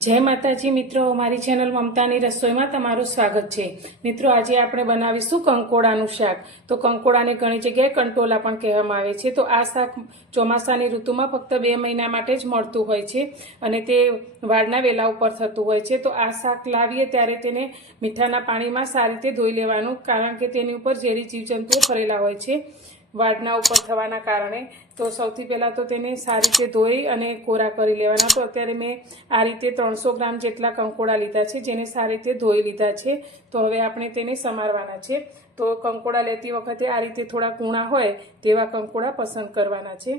जय माताजी मित्रों, मारी चेनल ममतानी रसोई में तमारुं स्वागत है। मित्रों, आज आपणे बनावीशुं कंकोड़ानुं शाक। तो कंकोड़ाने घणी जग्याए कंटोला पण कहेवामां आवे छे। तो आ शाक ચોમાસાની ઋતુમાં ફક્ત 2 મહિના માટે જ મળતું હોય છે અને તે વાડના વેલા ઉપર થતું હોય છે। તો આ શાક લાવીએ ત્યારે તેને મીઠાના પાણીમાં સારી રીતે ધોઈ લેવાનું, કારણ કે તેની ઉપર ઝેરી જીવજંતુઓ ફરેલા હોય છે વાડના ઉપર થવાના કારણે। તો સૌથી પહેલાં તો તેને સારી રીતે ધોઈ અને કોરા કરી લેવાના। તો અત્યારે મેં આ રીતે 300 ગ્રામ જેટલા કંકોડા લીધા છે, જેને સારી રીતે ધોઈ લીધા છે। તો હવે આપણે તેને સમારવાના છે। તો કંકોડા લેતી વખતે આ રીતે થોડા કૂણા હોય તેવા કંકોડા પસંદ કરવાના છે।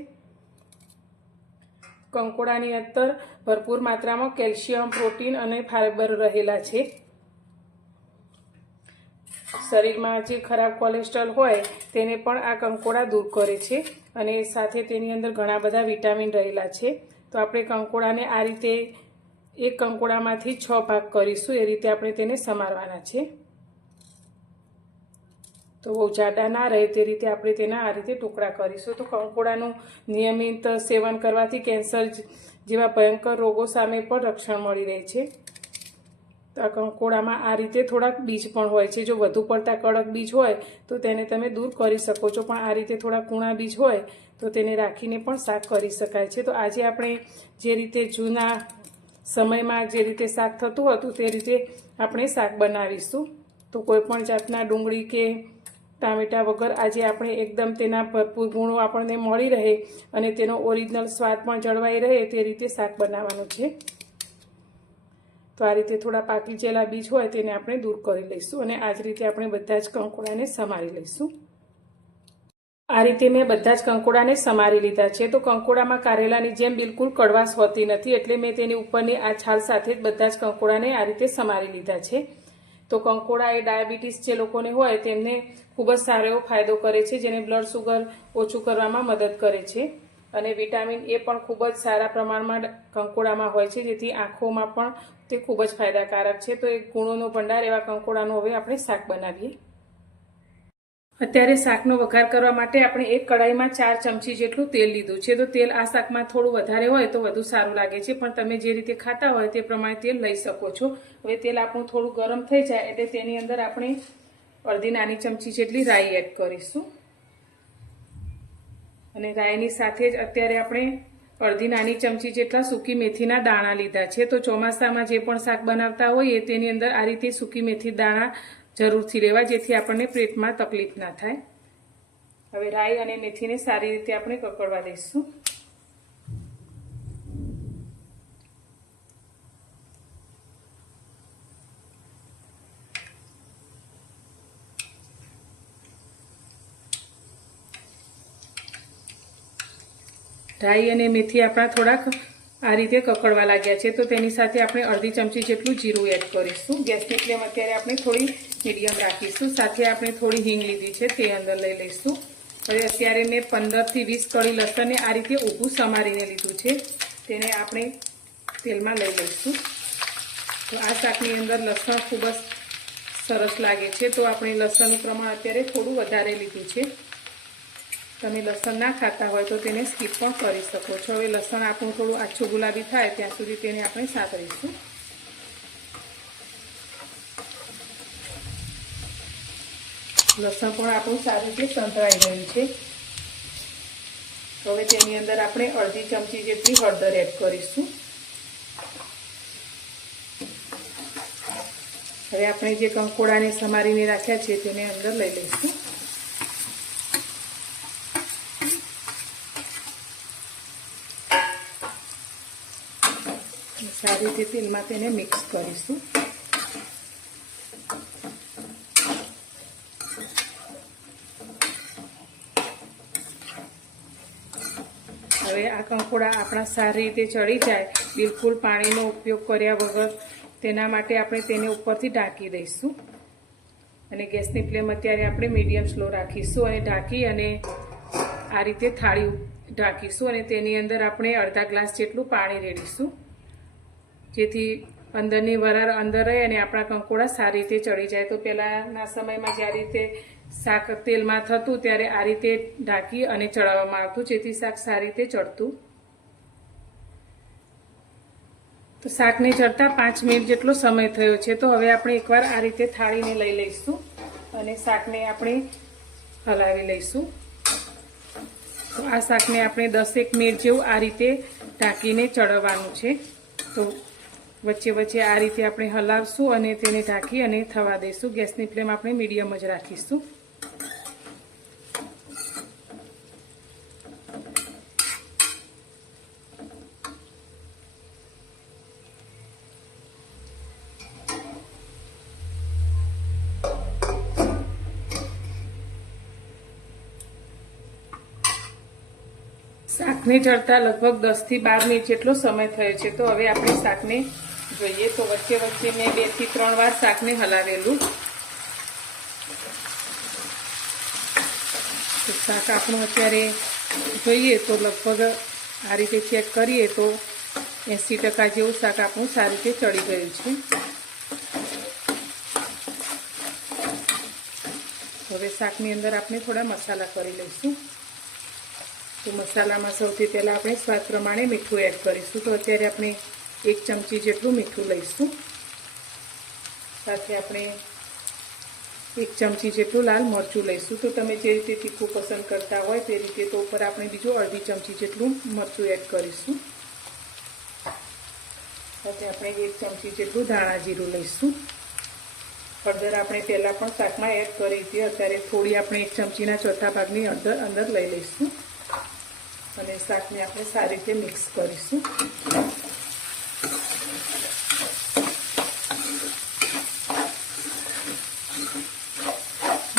કંકોડાની અંદર ભરપૂર માત્રામાં કેલ્શિયમ, પ્રોટીન અને ફાઇબર રહેલા છે। શરીરમાં જે ખરાબ કોલેસ્ટ્રોલ હોય તેને પણ આ કંકોડા દૂર કરે છે અને સાથે તેની અંદર ઘણા બધા વિટામિન રહેલા છે। તો આપણે કંકોડાને આ રીતે એક કંકોડામાંથી 6 ભાગ કરીશું, એ રીતે આપણે તેને સમારવાના છે। તો બહુ જાડા ના રહે તે રીતે આપણે તેના આ રીતે ટુકડા કરીશું। તો કંકોડાનું નિયમિત સેવન કરવાથી કેન્સર જેવા ભયંકર રોગો સામે પણ રક્ષણ મળી રહે છે। તો આ કંકોડામાં આ રીતે થોડાક બીજ પણ હોય છે। જો વધુ પડતા કડક બીજ હોય તો તેને તમે દૂર કરી શકો છો, પણ આ રીતે થોડા કૂણા બીજ હોય તો તેને રાખીને પણ શાક કરી શકાય છે। તો આજે આપણે જે રીતે જૂના સમયમાં જે રીતે શાક થતું હતું તે રીતે આપણે શાક બનાવીશું। તો કોઈ પણ જાતના ડુંગળી કે ટામેટા વગર આજે આપણે એકદમ તેના ભરપૂર ગુણો આપણને મળી રહે અને તેનો ઓરિજિનલ સ્વાદ પણ જળવાઈ રહે તે રીતે શાક બનાવવાનું છે। તો આ રીતે થોડા પાકી ગયેલા બીજ હોય તેને આપણે દૂર કરી લઈશું અને આ જ રીતે આપણે બધા જ કંકોડાને સમારી લઈશું। આ રીતે મેં બધા જ કંકોડાને સમારી લીધા છે। તો કંકોડામાં કારેલાની જેમ બિલકુલ કડવાશ હોતી નથી, એટલે મેં તેની ઉપરની આ છાલ સાથે જ બધા જ કંકોડાને આ રીતે સમારી લીધા છે। તો કંકોડા એ ડાયાબિટીસ જે લોકોને હોય તેમને ખૂબ જ સારો એવો ફાયદો કરે છે, જેને બ્લડ સુગર ઓછું કરવામાં મદદ કરે છે અને વિટામિન એ પણ ખૂબ જ સારા પ્રમાણમાં કંકોડામાં હોય છે, જેથી આંખોમાં પણ તે ખૂબ જ ફાયદાકારક છે। તો એક ગુણોનો ભંડાર એવા કંકોડાનો હવે આપણે શાક બનાવીએ। અત્યારે શાકનો વઘાર કરવા માટે આપણે એક કડાઈમાં 4 ચમચી જેટલું તેલ લીધું છે। તો તેલ આ શાકમાં થોડું વધારે હોય તો વધુ સારું લાગે છે, પણ તમે જે રીતે ખાતા હોય તે પ્રમાણે તેલ લઈ શકો છો। હવે તેલ આપણું થોડું ગરમ થઈ જાય એટલે તેની અંદર આપણે અડધી નાની ચમચી જેટલી રાઈ એડ કરીશું અને રાઈની સાથે જ અત્યારે આપણે અડધી નાની ચમચી જેટલા સૂકી મેથીના દાણા લીધા છે। તો ચોમાસામાં જે પણ શાક બનાવતા હોઈએ તેની અંદર આ રીતે સૂકી મેથી દાણા જરૂરથી લેવા, જેથી આપણને પેટમાં તકલીફ ના થાય। હવે રાઈ અને મેથીને સારી રીતે આપણે કકડવા દઈશું। રાઈ અને મેથી આપણા થોડાક આ રીતે કકડવા લાગ્યા છે। તો તેની સાથે આપણે અડધી ચમચી જેટલું જીરું એડ કરીશું। ગેસની ફ્લેમ અત્યારે આપણે થોડી મીડિયમ રાખીશું। સાથે આપણે થોડી હિંગ લીધી છે તે અંદર લઈ લઈશું। હવે અત્યારે મેં 15 થી 20 કળી લસણને આ રીતે ઊભું સમારીને લીધું છે, તેને આપણે તેલમાં લઈ લઈશું। તો આ શાકની અંદર લસણ ખૂબ જ સરસ લાગે છે, તો આપણે લસણનું પ્રમાણ અત્યારે થોડું વધારે લીધું છે। તમે લસણ ના ખાતા હોય તો તેને સ્કીપ પણ કરી શકો છો। હવે લસણ આપણું થોડું આછું ગુલાબી થાય ત્યાં સુધી તેને આપણે સાતરીશું। લસણ પણ આપણું સારી રીતે સંતળાઈ ગયું છે। હવે તેની અંદર આપણે અડધી ચમચી જેટલી હળદર એડ કરીશું। હવે આપણે જે કંકોડાને સમારીને રાખ્યા છે તેને અંદર લઈ લઈશું। સારી રીતે તેલમાં તેને મિક્સ કરીશું। હવે આ કંકોડા આપણા સારી રીતે ચડી જાય, બિલકુલ પાણીનો ઉપયોગ કર્યા વગર, તેના માટે આપણે તેને ઉપરથી ઢાંકી દઈશું અને ગેસની ફ્લેમ અત્યારે આપણે મીડિયમ સ્લો રાખીશું અને ઢાંકી અને આ રીતે થાળી ઢાંકીશું અને તેની અંદર આપણે અડધા ગ્લાસ જેટલું પાણી રેડીશું, જેથી અંદરની વરાળ અંદર રહે અને આપણા કંકોડા સારી રીતે ચડી જાય। તો પહેલાંના સમયમાં જ્યારે રીતે શાક તેલમાં થતું ત્યારે આ રીતે ઢાંકી અને ચડાવવામાં આવતું, જેથી શાક સારી રીતે ચડતું। તો શાકને ચડતા 5 મિનિટ જેટલો સમય થયો છે. તો હવે આપણે એકવાર આ રીતે થાળીને લઈ લઈશું અને શાકને આપણે હલાવી લઈશું. તો આ શાકને આપણે 10 મિનિટ જેવું આ રીતે ઢાંકીને ચડવવાનું છે. તો વચ્ચે વચ્ચે આ રીતે આપણે હલાવશું અને તેને ઢાંકી અને થવા દઈશું. ગેસની ફ્લેમ આપણે મીડિયમ જ રાખીશું. શાકને ચડતા લગભગ 10 થી 12 મિનિટ જેટલો સમય થયો છે. તો હવે આપણે શાકને જોઈએ. તો વચ્ચે વચ્ચે મેં 2 થી 3 વાર શાકને હલાવેલું. તો શાક આપણું અત્યારે જોઈએ તો લગભગ આ રીતે ચેક કરીએ તો 80% જેવું શાક આપણું સારી રીતે ચડી ગયું છે. હવે શાકની અંદર આપણે થોડા મસાલા કરી લઈશું. તો મસાલામાં સૌથી પહેલાં આપણે સ્વાદ પ્રમાણે મીઠું એડ કરીશું. તો અત્યારે આપણે 1 ચમચી જેટલું મીઠું લઈશું. સાથે આપણે 1 ચમચી જેટલું લાલ મરચું લઈશું. તો તમે જે રીતે તીખું પસંદ કરતા હોય તે રીતે. તો ઉપર આપણે બીજું અડધી ચમચી જેટલું મરચું એડ કરીશું. સાથે આપણે 1 ચમચી જેટલું ધાણા જીરું લઈશું. હળદર આપણે પહેલાં પણ શાકમાં એડ કરી હતી. અત્યારે થોડી આપણે 1 ચમચીના ચોથા ભાગની હળદર અંદર લઈ લઈશું અને શાકને આપણે સારી રીતે મિક્સ કરીશું.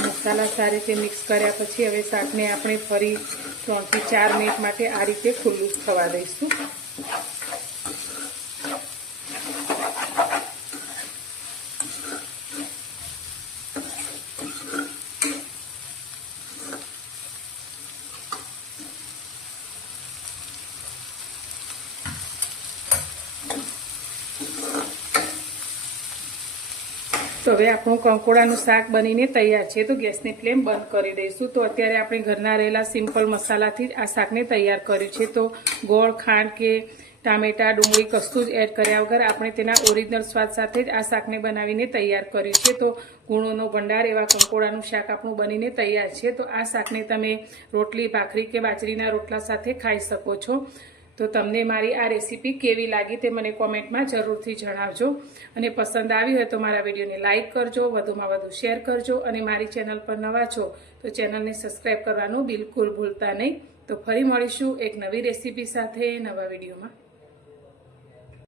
મસાલા સારી રીતે મિક્સ કર્યા પછી હવે શાકને આપણે ફરી 3 થી 4 મિનિટ માટે આ રીતે ખુલ્લું થવા દઈશું. તો હવે આપણું કંકોડાનું શાક બનીને તૈયાર છે. તો ગેસની ફ્લેમ બંધ કરી દઈશું. તો અત્યારે આપણે ઘરના રહેલા સિમ્પલ મસાલાથી જ આ શાકને તૈયાર કર્યું છે. તો ગોળ, ખાંડ કે ટામેટા, ડુંગળી કશું જ એડ કર્યા વગર આપણે તેના ઓરિજિનલ સ્વાદ સાથે જ આ શાકને બનાવીને તૈયાર કર્યું છે. તો ગુણોનો ભંડાર એવા કંકોડાનું શાક આપણું બનીને તૈયાર છે. તો આ શાકને તમે રોટલી, ભાખરી કે બાજરીના રોટલા સાથે ખાઈ શકો છો. તો તમને મારી આ રેસીપી કેવી લાગી તે મને કોમેન્ટમાં જરૂરથી જણાવજો. અને પસંદ આવી હોય તો મારા વિડીયોને લાઇક કરજો, વધુમાં વધુ શેર કરજો. અને મારી ચેનલ પર નવા છો તો ચેનલને સબસ્ક્રાઈબ કરવાનું બિલકુલ ભૂલતા નહીં. તો ફરી મળીશું એક નવી રેસીપી સાથે નવા વિડીયોમાં.